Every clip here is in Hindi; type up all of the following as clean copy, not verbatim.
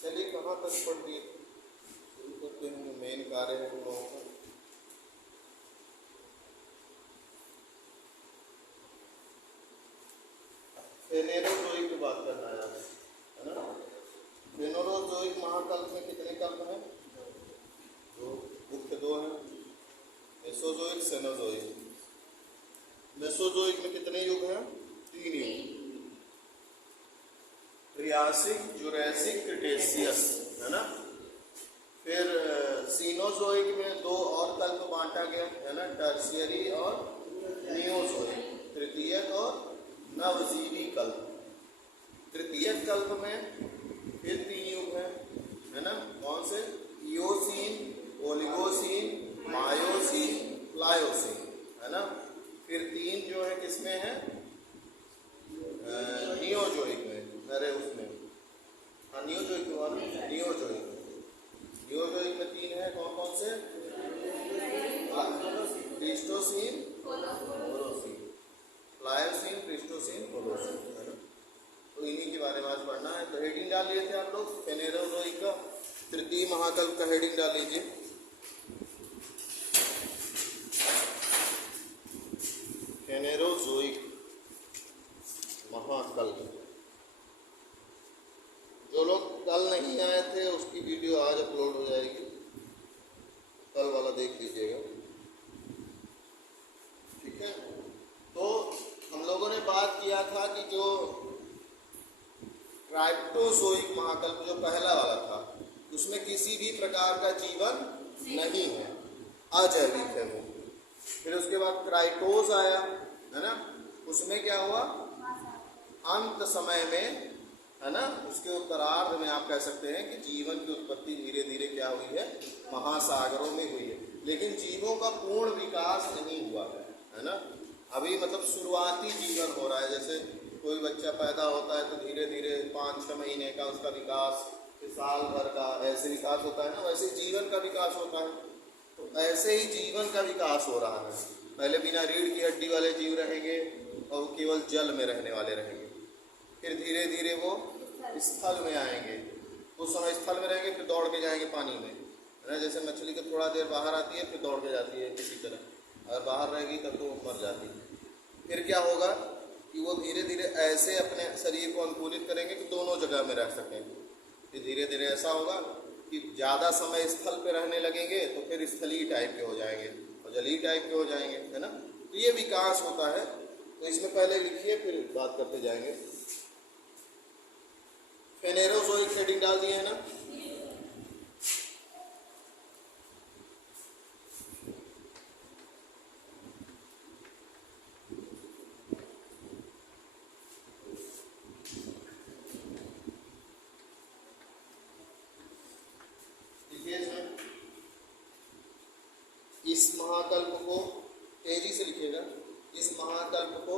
चलिए कहाँ तक पढ़ लिए, शुरू करते हैं जो मेन कार्य है हम लोगों का। फेनेरोजोइक की बात करना है ना। फेनेरोजोइक महाकल्प में कितने कल्प हैं? दो, मुख्य दो हैं, मेसोजोइक, सेनोजोइक। मेसोजोइक में कितने युग हैं? 3 युग, ट्रियासिक, जुरैसिक, क्रिटेशियस, है ना। फिर सीनोजोइक में 2 और कल्प बांटा गया है ना, टर्शियरी और नियोजोइक, तृतीयक और नवजीवी कल्प। तृतीयक कल्प में फिर 3 युग है ना। कौन से? इयोसीन, ओलिगोसीन, मायोसीन, प्लायोसीन, है ना। फिर 3 जो है किसमें है? नियोजोइक में, अरे उसमें, हाँ नियोजोइक हुआ ना, नियोजोइक। नियोजोइक में 3 है, कौन कौन से? Pleistocene, Holocene, Pliocene, Pleistocene, Holocene, है ना। तो इन्हीं के बारे में आज पढ़ना है। तो हेडिंग डाल लिए थे आप लोग, फेनेरोजोइक का तृतीय महाकल्प का हेडिंग डाल लीजिए। फेनेरोजोइक महाकल्प। जो लोग कल नहीं आए थे उसकी वीडियो आज अपलोड हो जाएगी, कल वाला देख लीजिएगा, ठीक है। तो हम लोगों ने बात किया था कि जो क्राइप्टोजोइक महाकल्प जो पहला वाला था उसमें किसी भी प्रकार का जीवन नहीं है, अजैविक है वो। फिर उसके बाद क्राइटोज आया, है ना। उसमें क्या हुआ? अंत समय में, है ना, उसके उत्तरार्ध में आप कह सकते हैं कि जीवन की उत्पत्ति धीरे धीरे क्या हुई है? महासागरों में हुई है। लेकिन जीवों का पूर्ण विकास नहीं हुआ है ना। अभी मतलब शुरुआती जीवन हो रहा है। जैसे कोई बच्चा पैदा होता है तो धीरे धीरे 5-6 महीने का उसका विकास, फिर साल भर का, ऐसे विकास होता है ना। वैसे जीवन का विकास होता है। तो ऐसे ही जीवन का विकास हो रहा है। पहले बिना रीढ़ की हड्डी वाले जीव रहेंगे और केवल जल में रहने वाले रहेंगे। फिर धीरे धीरे वो स्थल में आएंगे, कुछ समय स्थल में रहेंगे, फिर दौड़ के जाएंगे पानी में, है ना। जैसे मछली को थोड़ा देर बाहर आती है फिर दौड़ के जाती है किसी तरह, अगर बाहर रहेगी तब तो वो मर जाती है। फिर क्या होगा कि वो धीरे धीरे ऐसे अपने शरीर को अनुकूलित करेंगे कि दोनों जगह में रह सकें। फिर धीरे धीरे ऐसा होगा कि ज़्यादा समय स्थल पे रहने लगेंगे तो फिर स्थलीय टाइप के हो जाएंगे और जलीय टाइप के हो जाएंगे, है ना। तो ये विकास होता है। तो इसमें पहले लिखिए फिर बात करते जाएंगे। फेनेरोजोइक हेडिंग डाल दिए है ना। इस महाकल्प को तेजी से लिखिएगा। इस महाकल्प को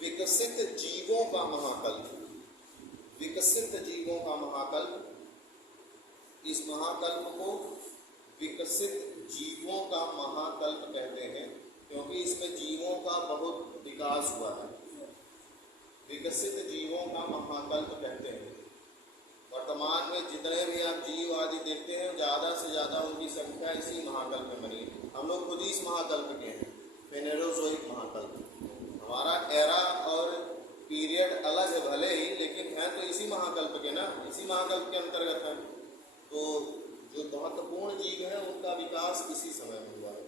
विकसित जीवों का महाकल्प, विकसित जीवों का महाकल्प, इस महाकल्प को विकसित जीवों का महाकल्प कहते हैं क्योंकि इसमें जीवों का बहुत विकास हुआ है। विकसित जीवों का महाकल्प कहते हैं। वर्तमान में जितने भी आप जीव आदि देखते हैं ज़्यादा से ज़्यादा उनकी संख्या इसी महाकल्प में बनी है। हम लोग खुद ही इस महाकल्प के हैं, फेनेरोजोइक महाकल्प। हमारा एरा और पीरियड अलग है भले ही, लेकिन है तो इसी महाकल्प के ना, इसी महाकल्प के अंतर्गत है। तो जो महत्वपूर्ण जीव है उनका विकास इसी समय में हुआ है।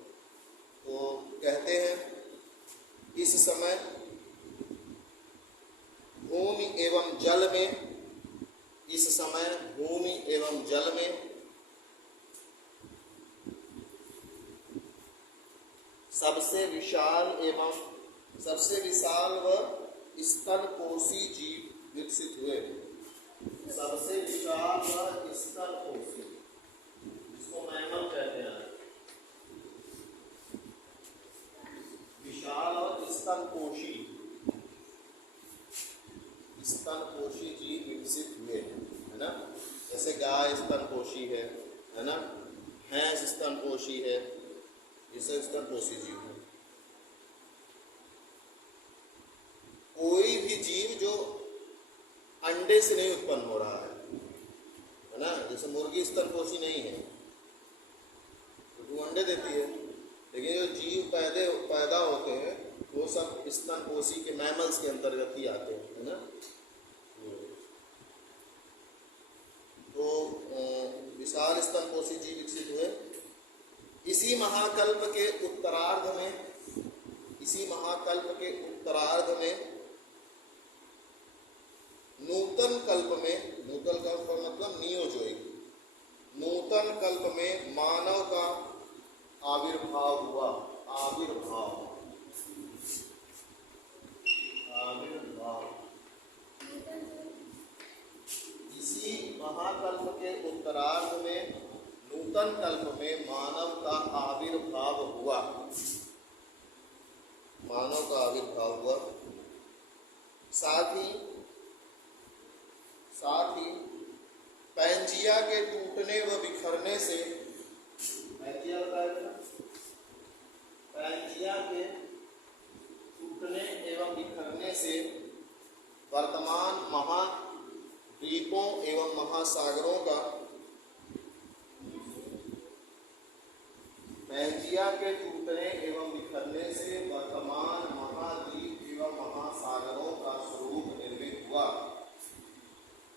तो कहते हैं इस समय भूमि एवं जल में, इस समय भूमि एवं जल में सबसे विशाल व स्तनपोषी जीव विकसित हुए। सबसे विशाल व स्तनपोषी, जिसको मैमल कहते हैं, विशाल और स्तनपोषी, स्तनपोषी जीव विकसित हुए, है ना। जैसे गाय स्तनपोषी है ना, भैंस स्तनपोषी है, ये सब स्तनपोषी जीव है। कोई भी जीव जो अंडे से नहीं उत्पन्न हो रहा है, ना। जैसे मुर्गी स्तनपोषी नहीं है तो वो अंडे देती है, लेकिन जो जीव पैदा होते हैं वो सब स्तनपोषी के मैमल्स के अंतर्गत ही आते हैं, है ना। तो विशाल स्तनपोषी जीव विकसित हुए। इसी महाकल्प के उत्तरार्ध में नूतन कल्प में, नूतन कल्प का मतलब नियोजोइक, नूतन कल्प में मानव का आविर्भाव हुआ। आविर्भाव इसी महाकल्प के उत्तरार्ध में नूतन कल्प में मानव का आविर्भाव हुआ। मानव का आविर्भाव हुआ। साथ ही पैंजिया के टूटने व बिखरने से, पैंजिया बताया ना, पैंजिया के टूटने एवं बिखरने से वर्तमान महाद्वीपों एवं महासागरों का, पैंजिया के टूटने एवं बिखरने से वर्तमान महाद्वीप एवं महासागरों का स्वरूप निर्मित हुआ।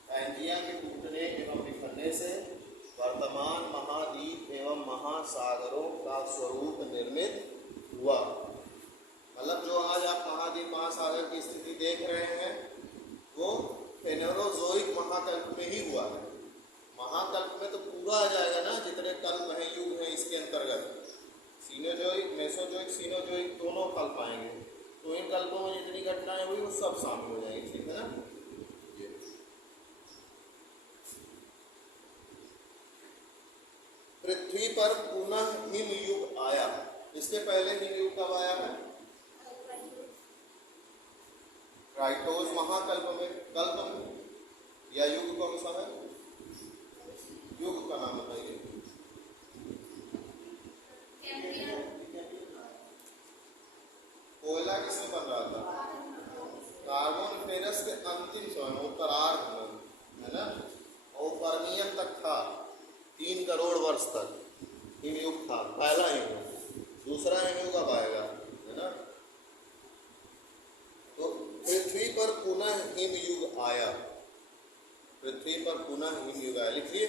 पैंजिया के टूटने एवं बिखरने से वर्तमान महाद्वीप एवं महासागरों का स्वरूप निर्मित हुआ। मतलब जो आज आप महाद्वीप महासागर की स्थिति देख रहे हैं वो फेनेरोजोइक महाकल्प में ही हुआ है। महाकल्प में तो पूरा आ जाएगा ना, जितने कल्प हैं, युग हैं इसके अंतर्गत, सीनोजोइक, मेसोजोइक, सीनोजोइक दोनों कल्प आएंगे। तो इन कल्पों में जितनी घटनाएं हुई वो सब शामिल हो जाएंगी, ठीक है ना। पृथ्वी पर पुनः हिम युग आया। इसके पहले हिम युग कब आया है? क्राइटोस महाकल्प में, कल्प में, या युग कौन सा है? युग का नाम बताइए। कोयला किसमें बन रहा था? कार्बोनिफेरस के अंतिम समय, उत्तरार्ध में, है ना। और पर्मियन तक था, 3 करोड़ वर्ष तक हिमयुग था, पहला हिमयुग। दूसरा हिमयुग अब आएगा, है ना। तो पृथ्वी पर पुनः हिमयुग आया। पृथ्वी पर पुनः हिमयुग आया, लिखिए।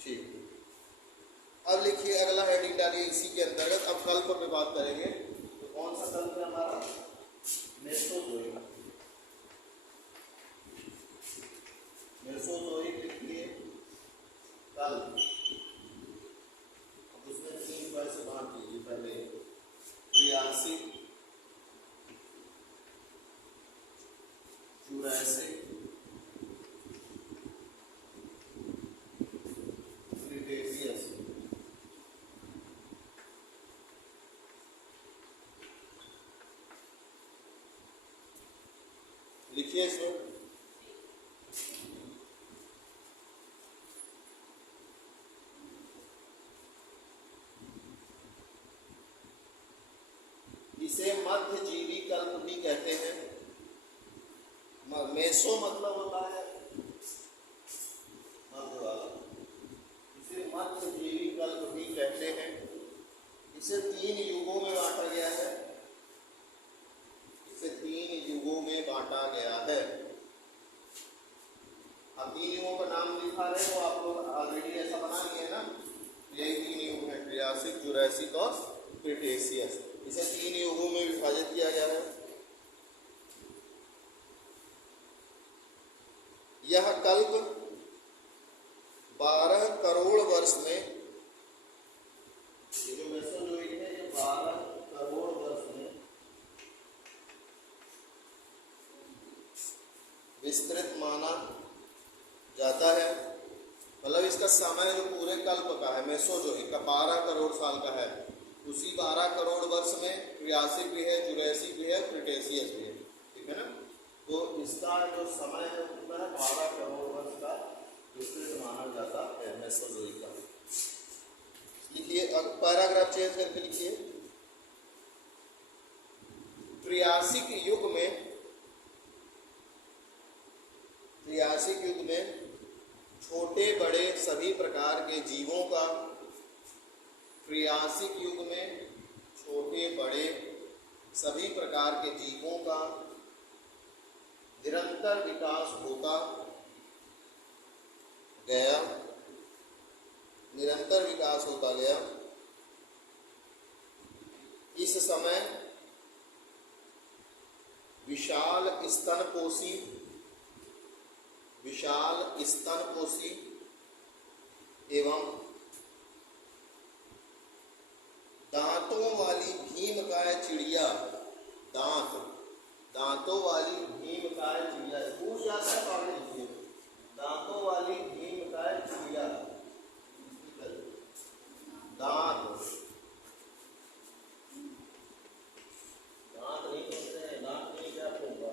ठीक, अब लिखिए अगला हेडिंग डालिए इसी के अंतर्गत। अब कल्प पे बात करेंगे। तो कौन सा कल्प है हमारा? मेसोजोइक। मेसोजोइक लिखिए कल्प। अब उसमें 3 बार से बात कीजिए। पहले ट्रियासिक, जुरासिक, क्रिटेशियस। लिखिए इसमें। इसे मध्यजीवी कल्प भी कहते हैं। मेसो मतलब होता है मध्य वाला, इसे मध्यजीवी कल्प भी कहते हैं। इसे 3 युगों में बांटा गया है। इसे 3 युगों में बांटा गया है। अब 3 युगों का नाम लिखा रहे हो आप लोग, ऑलरेडी ऐसा बना लिए ना। यही 3 युग है, ट्रियासिक, जुरासिक और क्रिटेशियस। इसे 3 युगों में विभाजित किया गया है। यह कल्प 12 करोड़ वर्ष में, ये जो मेसोजोइक है ये 12 करोड़ वर्ष में विस्तृत माना जाता है। मतलब इसका समय जो पूरे कल्प का है, मेसोजोइक का 12 करोड़ साल का है। उसी 12 करोड़ वर्ष में ट्रियासिक भी है, जुरासिक भी है, क्रिटेशियस भी है, ठीक है ना। तो इसका जो समय है उतना 12 करोड़ वर्ष का विस्तृत माना जाता है मेसोजोइक का। लिखिए, अब पैराग्राफ चेंज करके लिखिए। ट्रियासिक युग में छोटे बड़े सभी प्रकार के जीवों का, त्रियासिक युग में छोटे बड़े सभी प्रकार के जीवों का निरंतर विकास होता गया, निरंतर विकास होता गया। इस समय विशाल स्तनपोषी एवं दांतों वाली भीमकाय चिड़िया, दांतों वाली भीमकाय चिड़िया, स्कूल जाता है पढ़ने, दांतों वाली भीमकाय चिड़िया, दांत नहीं कहते हैं, दांत नहीं, क्या होगा,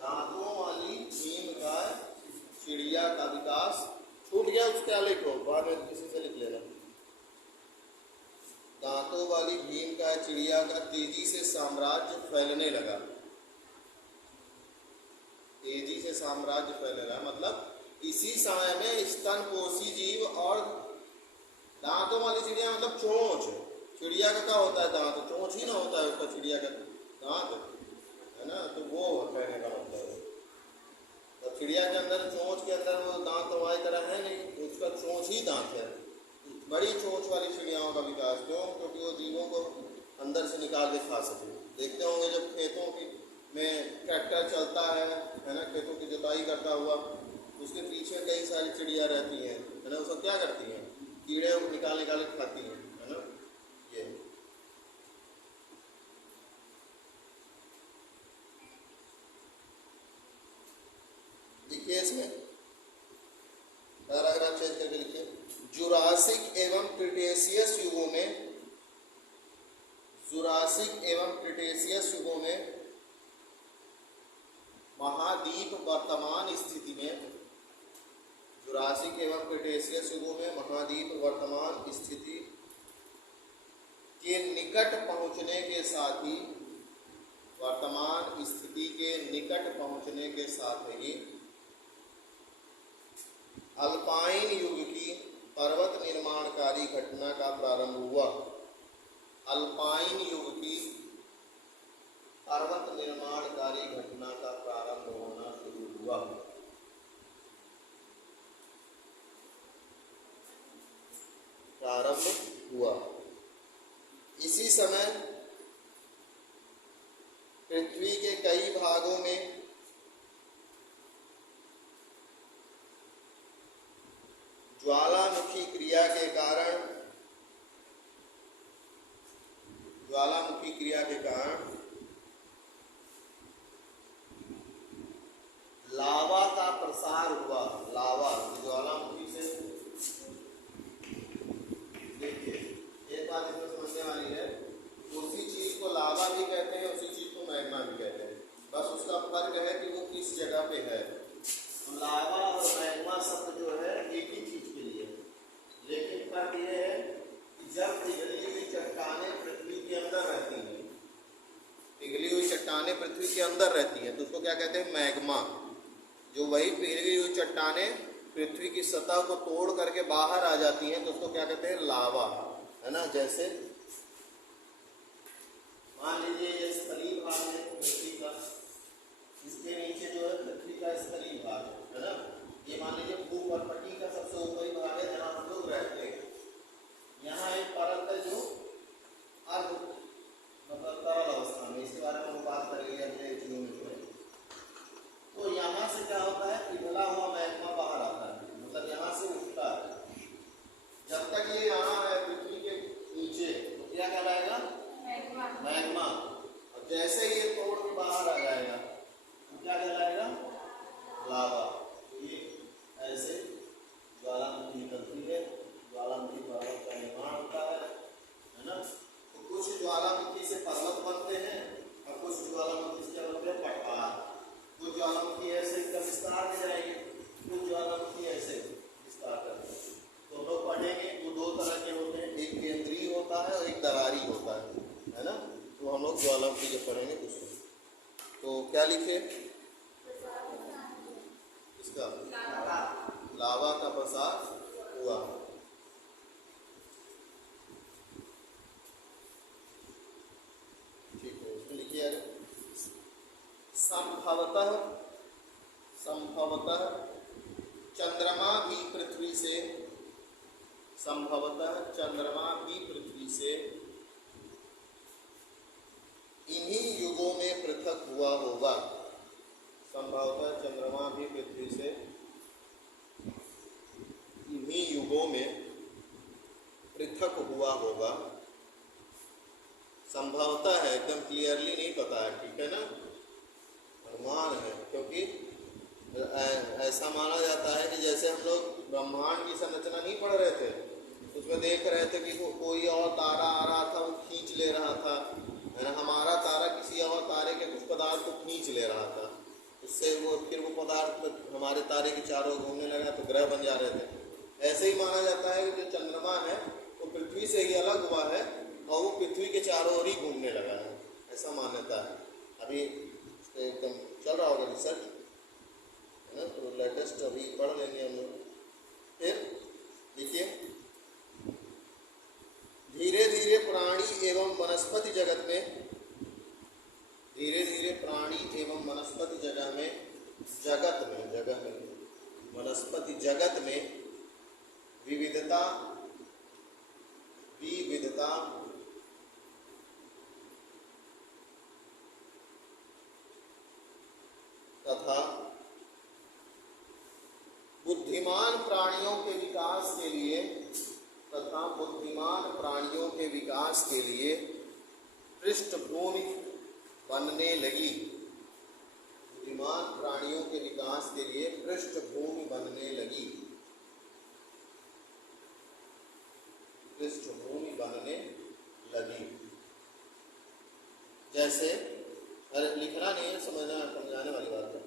दांतों वाली भीमकाय चिड़िया का विकास छूट गया, उसका लिखो, बाद में किसी से लिख लेना। दांतों वाली भीमकाय चिड़िया का तेजी से साम्राज्य फैलने लगा, तेजी से साम्राज्य फैलने लगा, मतलब इसी समय में स्तनपोषी जीव और दांतों वाली चिड़िया, मतलब चोंच, चिड़िया का क्या होता है दांत, चोंच ही ना होता है उसका, चिड़िया का दांत है ना, तो वो कहने का मतलब है। तो चिड़िया के अंदर, चोंच के अंदर वो दांत हमारी तरह है नहीं, उसका चोंच ही दांत है। बड़ी चोंच वाली चिड़ियाओं का विकास, क्यों? क्योंकि वो जीवों को अंदर से निकाल के खा सके। देखते होंगे जब खेतों की में ट्रैक्टर चलता है ना, खेतों की जुताई करता हुआ, उसके पीछे कई सारी चिड़िया रहती हैं, है ना, उसको क्या करती हैं, कीड़े निकाल के खाती हैं, है ना। ये देखिए, इसमें पैराग्राफ चेंज करके लिखिए, जुरासिक एवं क्रिटेशियस युगों में, जुरासिक एवं क्रिटेशियस युगों में महाद्वीप वर्तमान स्थिति में, जुरासिक एवं क्रिटेशियस युगों में महाद्वीप वर्तमान स्थिति के निकट पहुंचने के साथ ही, वर्तमान स्थिति के निकट पहुंचने के साथ ही अल्पाइन युग की पर्वत निर्माणकारी घटना का प्रारंभ हुआ। अल्पाइन युग की पर्वत निर्माणकारी घटना का प्रारंभ होना शुरू हुआ। प्रारंभ हुआ। इसी समय पृथ्वी के कई भागों में ज्वालामुखी क्रिया के कारण, ज्वालामुखी क्रिया के कारण लावा का प्रसार हुआ। लावा, ज्वालामुखी से, देखिए एक बात इसमें समझने वाली है, उसी चीज को लावा भी कहते हैं, उसी चीज को मैग्मा भी कहते हैं, बस उसका फर्क है कि वो किस जगह पे है। लावा और मैग्मा शब्द जो है एक ही चीज के लिए, लेकिन फर्क ये है कि जब पिघली हुई चट्टानें पृथ्वी के अंदर रहती हैं, पिघली हुई चट्टानें पृथ्वी के अंदर रहती हैं, तो उसको क्या कहते हैं, मैग्मा। जो वही पिघली हुई चट्टानें पृथ्वी की सतह को तोड़ करके बाहर आ जाती हैं, तो उसको क्या कहते हैं, लावा, है ना। जैसे मान लीजिए ये स्थलीय भाग है पृथ्वी का, इसके नीचे जो है पृथ्वी का स्थलीय भाग है ना, ये मान लीजिए भूपर्वती का सबसे ऊपरी भाग है जहाँ हम लोग रहते हैं। यहाँ एक परत है जो अर्ध मतलब तरल अवस्था में, इसके बारे में हम बात करेंगे अगले वीडियो में। तो यहाँ से क्या होता है, पिघला हुआ मैग्मा बाहर आता है, मतलब यहाँ से उठता है। जब तक ये यहाँ है पृथ्वी के नीचे, तो क्या कहलाएगा, मैग्मा। और जैसे ये तोड़ के बाहर आ जाएगा तो क्या कहलाएगा, लावा। ये ऐसे ज्वालामुखी निकलती है, ज्वालामुखी पर्वत का निर्माण होता है ना। तो कुछ ज्वालामुखी से पर्वत बनते हैं और कुछ ज्वालामुखी से क्या बनते हैं, पठार। कुछ ज्वालामुखी ऐसे विस्तार में जाएंगे, कुछ ज्वालामुखी ऐसे विस्तार करते हैं। तो लोग पढ़ेंगे, वो दो तरह के होते हैं, एक केंद्रीय होता है और एक दरारी होता है ना। तो हम लोग ज्वालामुखी जब पढ़ेंगे तो क्या लिखे इसका लावा का प्रसार हुआ। ठीक है, इसमें लिखिए आगे। संभवतः संभवतः चंद्रमा भी पृथ्वी से, संभवतः चंद्रमा भी पृथ्वी से इन्हीं युगों में पृथक हुआ होगा। संभवतः चंद्रमा भी पृथ्वी से इन्हीं युगों में पृथक हुआ होगा। संभवतः है, एकदम क्लियरली नहीं पता है, ठीक है ना, अनुमान है, क्योंकि ऐसा माना जाता है कि जैसे हम लोग ब्रह्मांड की संरचना नहीं पढ़ रहे थे, उसमें देख रहे थे कि कोई और तारा आ रहा था, वो खींच ले रहा था, है ना, हमारा तारा किसी और तारे के कुछ पदार्थ को खींच ले रहा था, उससे वो फिर वो पदार्थ हमारे तारे के चारों घूमने लगा तो ग्रह बन जा रहे थे। ऐसे ही माना जाता है कि जो चंद्रमा है वो पृथ्वी से ही अलग हुआ है और वो पृथ्वी के चारों ओर ही घूमने लगा है, ऐसा मान्यता है। अभी एकदम चल रहा होगा रिसर्च, है ना, तो लेटेस्ट अभी पढ़ लेंगे हम लोग। फिर देखिए, धीरे धीरे प्राणी एवं वनस्पति जगत में, धीरे धीरे प्राणी एवं वनस्पति जगत में वनस्पति जगत में विविधता तथा बुद्धिमान प्राणियों के विकास के लिए पृष्ठभूमि बनने लगी। बुद्धिमान प्राणियों के विकास के लिए पृष्ठभूमि बनने लगी। जैसे, अरे लिखना नहीं है, समझाने वाली बात है।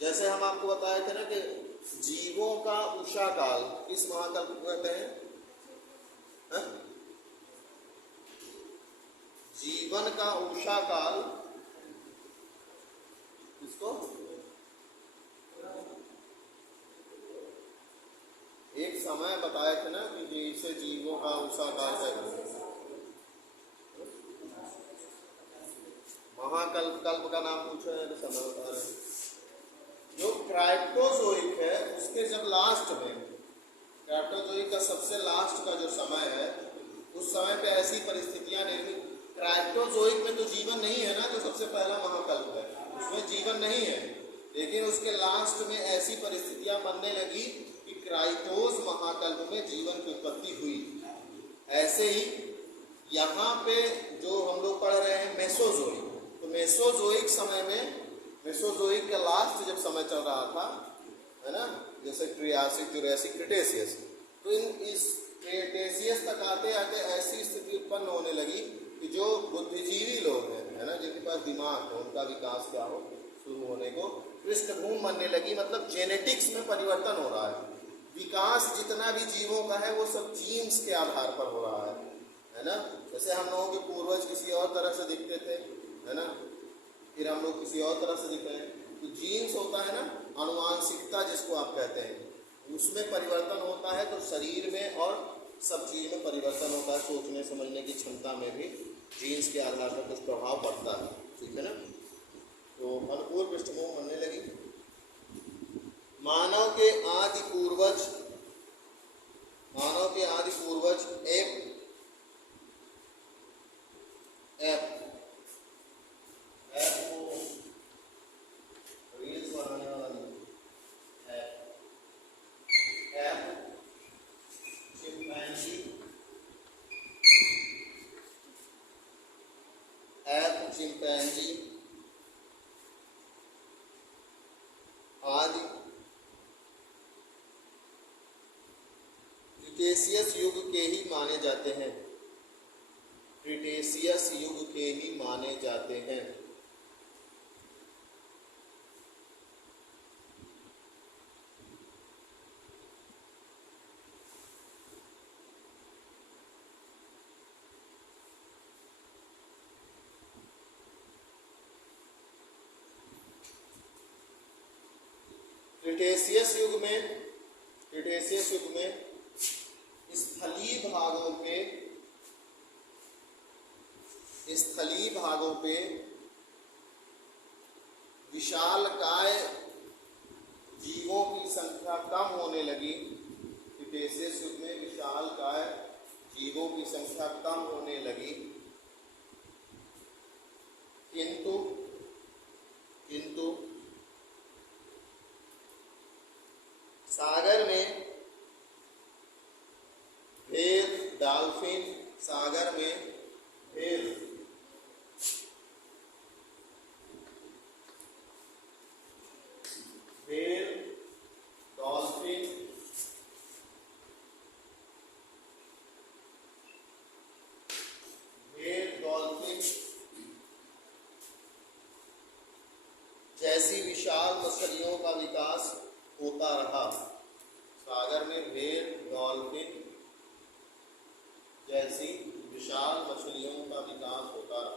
जैसे हम आपको बताए थे ना कि जीवों का उषा काल किस महाकल्प को कहते हैं? जीवन का उषा काल किसको? एक समय बताए थे ना कि जैसे जीवों का उषा काल है, महाकल्प, कल्प का नाम पूछो है तो समय बता रहे। जो क्राइप्टोजोइक है उसके जब लास्ट में, क्राइप्टोजोइक का सबसे लास्ट का जो समय है, उस समय पे ऐसी परिस्थितियां निर्मित, क्राइप्टोजोइक में तो जीवन नहीं है ना, जो सबसे पहला महाकल्प है उसमें जीवन नहीं है, लेकिन उसके लास्ट में ऐसी परिस्थितियां बनने लगी कि क्राइटोज महाकल्प में जीवन की उत्पत्ति हुई। ऐसे ही यहाँ पे जो हम लोग पढ़ रहे हैं मेसोजोइक, तो मेसोजोइक समय में, मेसोजोइक का लास्ट जब समय चल रहा था, है ना, जैसे ट्रियासिक, जुरासिक, क्रिटेशियस, तो इस क्रिटेशियस तक आते आते ऐसी स्थिति उत्पन्न होने लगी कि जो बुद्धिजीवी लोग हैं, है ना, जिनके पास दिमाग हो, उनका विकास क्या हो, शुरू होने को पृष्ठभूमि बनने लगी। मतलब जेनेटिक्स में परिवर्तन हो रहा है। विकास जितना भी जीवों का है वो सब जीन्स के आधार पर हो रहा है ना। जैसे हम लोगों के पूर्वज किसी और तरह से दिखते थे, है ना, फिर हम लोग किसी और तरह से दिख रहे हैं, तो जीन्स होता है ना, आनुवांशिकता जिसको आप कहते हैं, उसमें परिवर्तन होता है, तो शरीर में और सब चीज़ में परिवर्तन होता है। सोचने समझने की क्षमता में भी जीन्स के आधार पर कुछ प्रभाव पड़ता है, ठीक है ना। तो अनुकूल पृष्ठभूमि बनने लगी। मानव के आदि पूर्वज एप को रील्स बनाने वाला नहीं, एप चिंपैंजी आदि क्रिटेशियस युग के ही माने जाते हैं। क्रिटेशियस युग के ही माने जाते हैं। क्रिटेशियस युग में क्रिटेशियस युग में स्थलीय भागों पे विशालकाय जीवों की संख्या कम होने लगी। क्रिटेशियस युग में विशालकाय जीवों की संख्या कम होने लगी, किंतु सागर में व्हेल, डॉल्फिन, सागर में व्हेल, डॉल्फिन, जैसी विशाल मछलियों का विकास होता रहा। सागर में व्हेल, डॉल्फिन जैसी विशाल मछलियों का विकास होता रहा।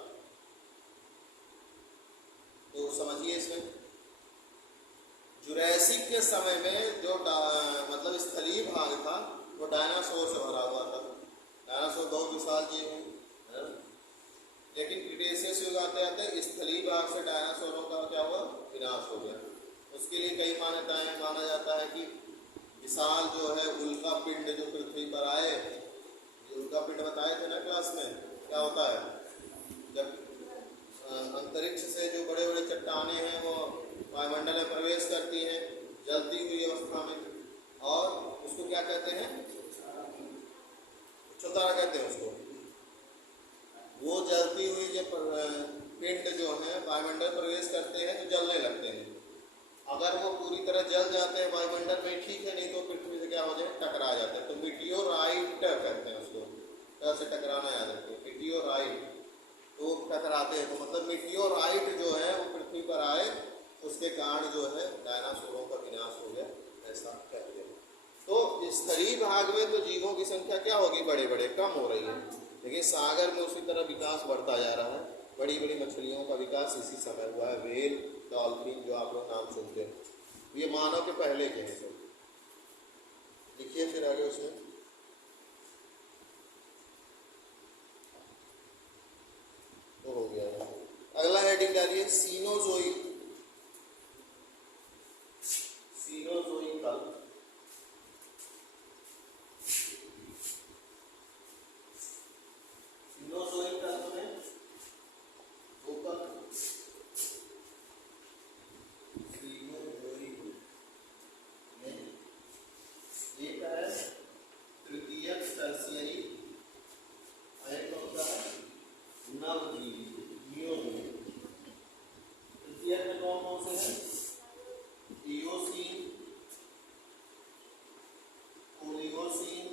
तो समझिए, इसमें जुरैसिक के समय में जो मतलब स्थलीय भाग था वो डायनासोर से भरा हुआ था। डायनासोर बहुत विशाल जीव है, लेकिन क्रिटेशियस युग आते आते स्थलीय भाग से डायनासोरों का क्या हुआ, विनाश हो गया। उसके लिए कई मान्यताएं, माना जाता है कि विशाल जो है उल्का पिंड जो पृथ्वी पर आए, उल्का पिंड बताए थे ना क्लास में, क्या होता है जब अंतरिक्ष से जो बड़े बड़े चट्टानें हैं वो वायुमंडल में प्रवेश करती हैं जलती हुई अवस्था में, और उसको क्या कहते हैं, चौतारा कहते हैं उसको। वो जलती हुई जब पिंड जो है वायुमंडल प्रवेश करते हैं तो जलने लगते हैं। अगर वो पूरी तरह जल जाते हैं वायुमंडल में ठीक है, नहीं तो पृथ्वी से क्या हो जाए, टकरा जाते हैं। तो मीटियोराइट कहते हैं उसको, तरह से टकराना याद रखिए, मीटियोराइट। तो टकराते हैं, तो मतलब मीटियोराइट जो है वो पृथ्वी पर आए, उसके कारण जो है डायनासोरों का विनाश हो गया, ऐसा कहते हैं। तो स्थलीय भाग में तो जीवों की संख्या क्या होगी, बड़े बड़े कम हो रही है, लेकिन सागर में उसी तरह विकास बढ़ता जा रहा है। बड़ी बड़ी मछलियों का विकास इसी समय हुआ है। व्हेल, डॉल्फिन जो आप लोग नाम सुनते हैं, ये मानव के पहले के हैं सब। लिखिए फिर आगे उसमें, तो हो गया है। अगला हेडिंग डालिए, सीनोजोइक। सीनोजोइकल, सीनोजोइकल में एक है तृतीयक टर्शियरी, एक होता है नवजीव, नियोजीव। तृतीयक में कौन कौन से हैं, इयोसीन, ओलिगोसीन,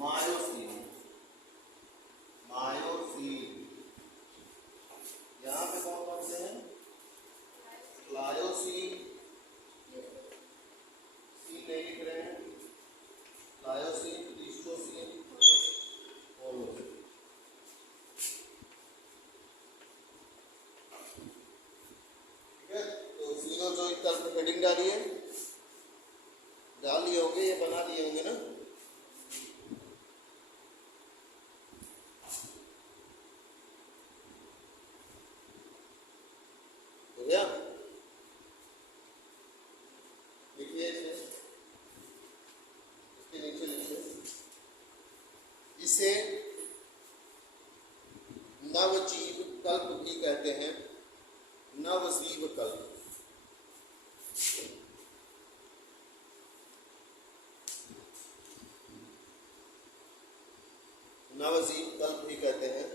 मायोसीन। यहाँ पे कौन कौन से हैं, प्लायोसीन, नहीं लिख रहे हैं, प्लायोसीन, प्लीस्टोसीन, होलोसीन। ठीक है, तो सीनोजोइकल पे हेडिंग डालिए, डाल लिए होंगे, ये बना दिए होंगे ना। हो गया, लिखिए इसे, नीचे लिखिए, इसे नवजीव कल्प भी कहते हैं। नवजीव कल्प, नवजीव कल्प भी कहते हैं।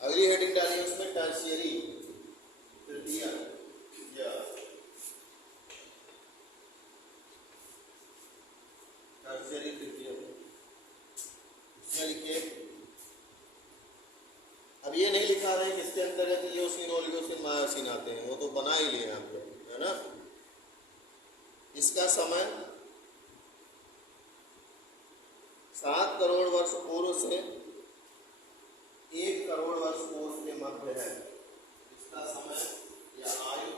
अगली हेडिंग डालिए उसमें, टर्शियरी, तृतीय, टर्शियरी तृतीय। इसमें लिखिए, अब ये नहीं लिखा रहे किसके अंतर्गत इयोसीन, ओलिगोसीन, मायोसीन आते हैं, वो तो बना ही लिए आप लोग, है ना। इसका समय 7 करोड़ वर्ष पूर्व से 1 करोड़ वर्ष पूर्व के मध्य है। इसका समय या आयु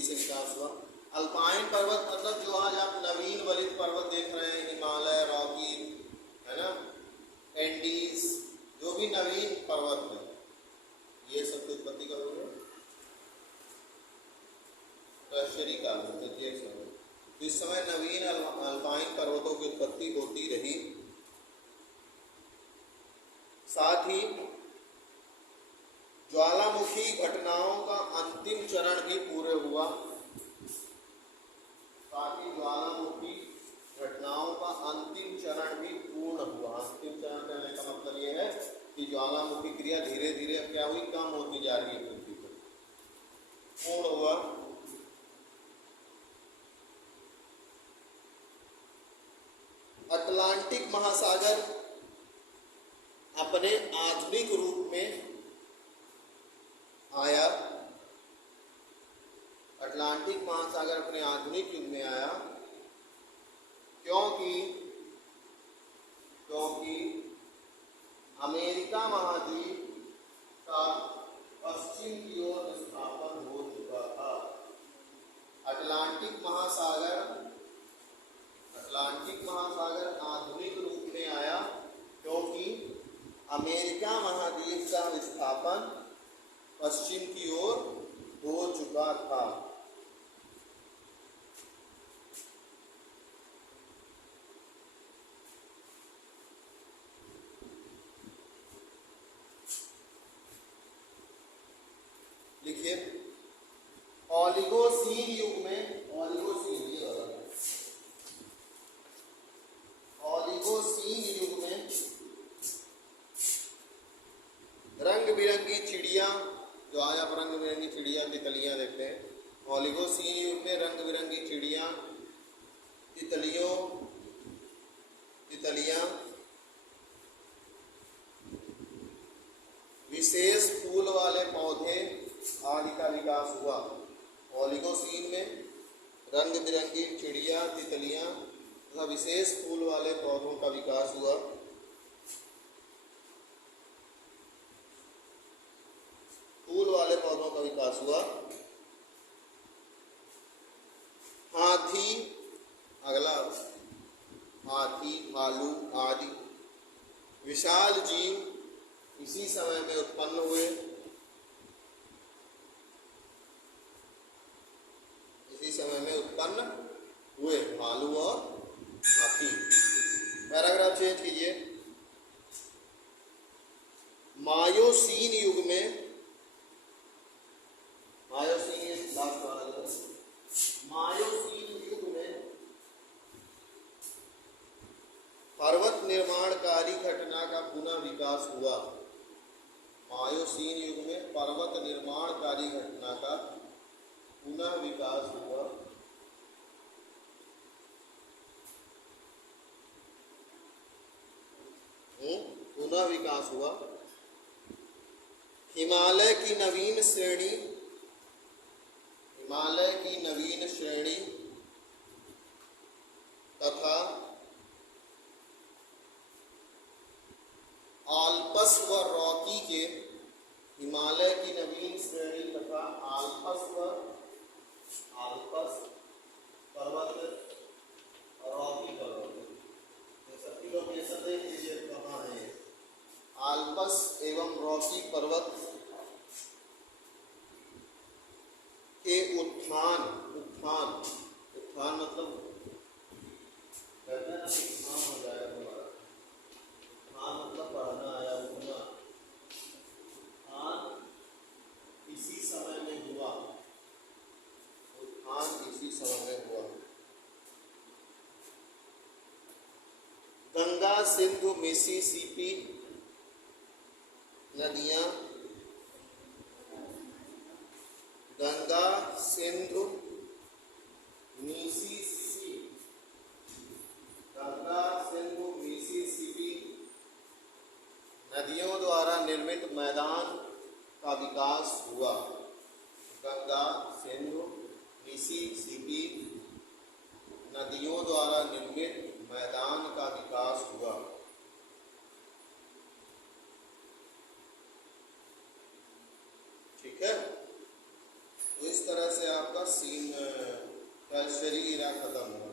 तेजी से विकास हुआ। अल्पाइन पर्वत मतलब जो आज आप नवीन वलित पर्वत देख रहे हैं, हिमालय, रॉकी, है ना, एंडीज, जो भी नवीन पर्वत है, ये सब की उत्पत्ति कब हुई? टर्शियरी काल में, तृतीय समय। तो इस समय नवीन अल्पाइन पर्वतों की उत्पत्ति होती रही। साथ ही ज्वालामुखी घटनाओं का अंतिम चरण भी पूरे हुआ। साथ ही ज्वालामुखी घटनाओं का अंतिम चरण भी पूर्ण हुआ। अंतिम चरण कहने का मतलब ये है कि ज्वालामुखी क्रिया धीरे धीरे अब क्या हुई, कम होती जा रही है पृथ्वी पर, पूर्ण हुआ। अटलांटिक महासागर अपने आधुनिक रूप में आया। अटलांटिक महासागर अपने आधुनिक युग में आया क्योंकि अमेरिका महाद्वीप का पश्चिम की ओर स्थापन हो चुका था। अटलांटिक महासागर आधुनिक रूप में आया क्योंकि अमेरिका महाद्वीप का विस्थापन पश्चिम की ओर हो चुका था। लिखिए, ओलिगोसीन युग में, ओलिगोसीन युग में रंग बिरंगी चिड़िया, जो आज आप रंग बिरंगी चिड़िया, तितलियां देखते हैं, ओलिगोसीन युग में रंग बिरंगी चिड़िया, तितलियां विशेष फूल वाले पौधे आदि का विकास हुआ। ओलिगोसीन में रंग बिरंगी चिड़िया, तितलियां तथा विशेष फूल वाले पौधों का विकास हुआ। हाथी, अगला, हाथी, भालू आदि विशाल जीव इसी समय में उत्पन्न हुए। भालू और हाथी। पैराग्राफ चेंज कीजिए। मायोसीन युग में, मायोसीन युग में पर्वत निर्माणकारी घटना का पुनः विकास हुआ। मायोसीन युग में पर्वत निर्माणकारी घटना का पुनः विकास हुआ। हिमालय की नवीन श्रेणी तथा आल्प्स व रॉकी के, हिमालय की नवीन श्रेणी तथा आल्प्स पर्वत और रॉकी पर्वत, सबकी लोकेशन देख लीजिए कहाँ है। आल्प्स एवं रॉकी पर्वत के उत्थान मतलब कहते हैं ना, उत्थान हो जाएगा तुम्हारा। उत्थान मतलब बढ़ना या उठना। उत्थान इसी समय में हुआ। गंगा, सिंधु, मिसिसिपी नदियां, गंगा, सिंधु, मिसिसिपी नदियों द्वारा निर्मित मैदान का विकास हुआ। गंगा, सिंधु, मिसिसिपी नदियों द्वारा निर्मित मैदान का विकास हुआ। ठीक है, तो इस तरह से आपका था सीन का शरीर खत्म हुआ